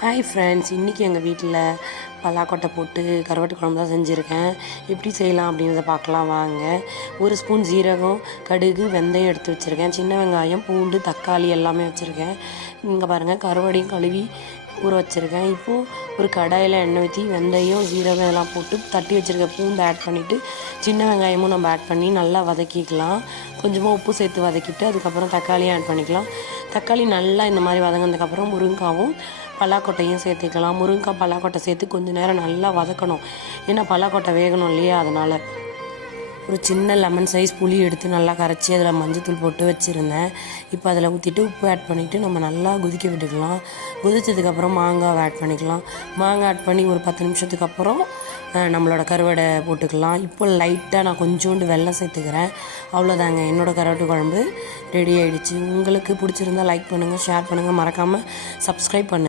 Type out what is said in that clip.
Hi friends, இன்றைக்கி எங்கள் வீட்டில் பலாக்கொட்டை போட்டு கருவாட்டு குழம்பு தான் செஞ்சுருக்கேன். எப்படி செய்யலாம் அப்படின்றத பார்க்கலாம் வாங்க. 1 ஸ்பூன் ஜீரகம், கடுகு, வெந்தயம் எடுத்து வச்சுருக்கேன். சின்ன வெங்காயம், பூண்டு, தக்காளி எல்லாமே வச்சுருக்கேன். இங்கே பாருங்கள், கருவாடையும் கழுவி ஊற வச்சுருக்கேன். இப்போது ஒரு கடாயில் எண்ணெய் ஊற்றி வெந்தயம், ஜீரகம் இதெல்லாம் போட்டு தட்டி வச்சுருக்க பூண்டு ஆட் பண்ணிவிட்டு சின்ன வெங்காயமும் நம்ம ஆட் பண்ணி நல்லா வதக்கிக்கலாம். கொஞ்சமாக உப்பு சேர்த்து வதக்கிட்டு அதுக்கப்புறம் தக்காளியும் ஆட் பண்ணிக்கலாம். தக்காளி நல்லா இந்த மாதிரி வதங்கினதுக்கப்புறம் முருங்காவும் பலாக்கொட்டையும் சேர்த்துக்கலாம். முருங்காய் பலாக்கொட்டை சேர்த்து கொஞ்சம் நேரம் நல்லா வதக்கணும். ஏன்னா பலாக்கொட்டை வேகணும் இல்லையா, அதனால். ஒரு சின்ன லெமன் சைஸ் புளி எடுத்து நல்லா கரைச்சி அதில் மஞ்சத்தூள் போட்டு வச்சுருந்தேன். இப்போ அதில் ஊற்றிட்டு உப்பு ஆட் பண்ணிவிட்டு நம்ம நல்லா கொதிக்க விட்டுக்கலாம். கொதித்ததுக்கப்புறம் மாங்காவை ஆட் பண்ணிக்கலாம். மாங்காய் ஆட் பண்ணி ஒரு 10 நிமிஷத்துக்கு அப்புறம் நம்மளோட கருவாடை போட்டுக்கலாம். இப்போ லைட்டாக நான் கொஞ்சோண்டு வெல்லம் சேர்த்துக்கிறேன். அவ்வளோதாங்க, என்னோடய கருவாட்டு குழம்பு ரெடி ஆகிடுச்சு. உங்களுக்கு பிடிச்சிருந்தா லைக் பண்ணுங்கள், ஷேர் பண்ணுங்கள், மறக்காமல் சப்ஸ்கிரைப் பண்ணுங்கள்.